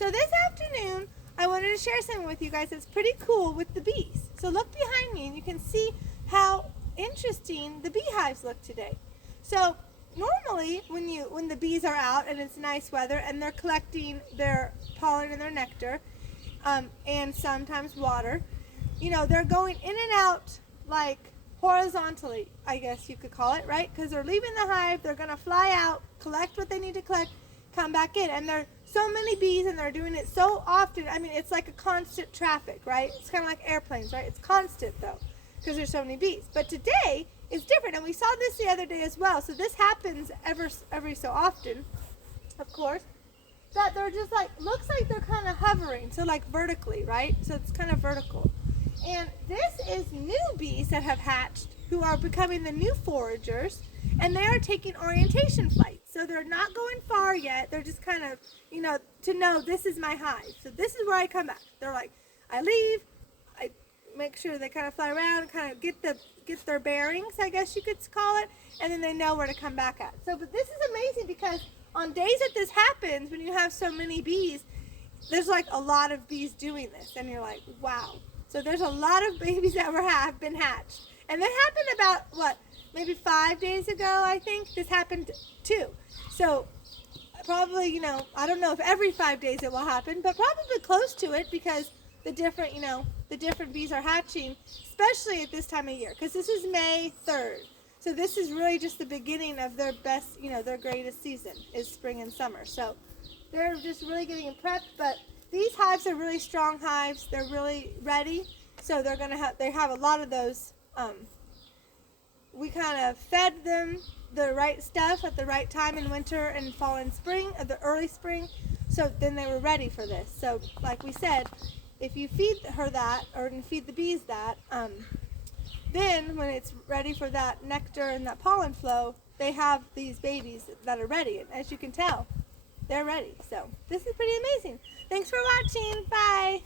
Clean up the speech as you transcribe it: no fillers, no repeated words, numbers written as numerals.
So this afternoon, I wanted to share something with you guys that's pretty cool with the bees. So look behind me and you can see how interesting the beehives look today. So normally when the bees are out and it's nice weather and they're collecting their pollen and their nectar and sometimes water, you know, they're going in and out like horizontally, I guess you could call it, right? Because they're leaving the hive, they're going to fly out, collect what they need to collect, come back in. And there are so many bees and they're doing it so often. I mean, it's like a constant traffic, right? It's kind of like airplanes, right? It's constant though because there's so many bees. But today is different, and we saw this the other day as well. So this happens every so often, of course, that they're just like, looks like they're kind of hovering, so like vertically, right? So it's kind of vertical. And this is new bees that have hatched who are becoming the new foragers, and they are taking orientation flights. So they're not going far yet. They're just kind of, you know, to know this is my hive. So this is where I come back. They're like, I leave, I make sure they kind of fly around, kind of get their bearings, I guess you could call it, and then they know where to come back at. So, but this is amazing because on days that this happens, when you have so many bees, there's like a lot of bees doing this, and you're like, wow. So there's a lot of babies that have been hatched. And that happened about, what, maybe 5 days ago, I think? This happened too. So probably, you know, I don't know if every 5 days it will happen, but probably close to it because the different, you know, the different bees are hatching, especially at this time of year, because this is May 3rd. So this is really just the beginning of their best, you know, their greatest season is spring and summer. So they're just really getting prepped, but these hives are really strong hives. They're really ready. So they're going to have, they have a lot of those. We kind of fed them the right stuff at the right time in winter and fall and spring, or the early spring. So then they were ready for this. So like we said, if you feed her that, or feed the bees that, then when it's ready for that nectar and that pollen flow, they have these babies that are ready. And as you can tell, they're ready. So this is pretty amazing. Thanks for watching. Bye.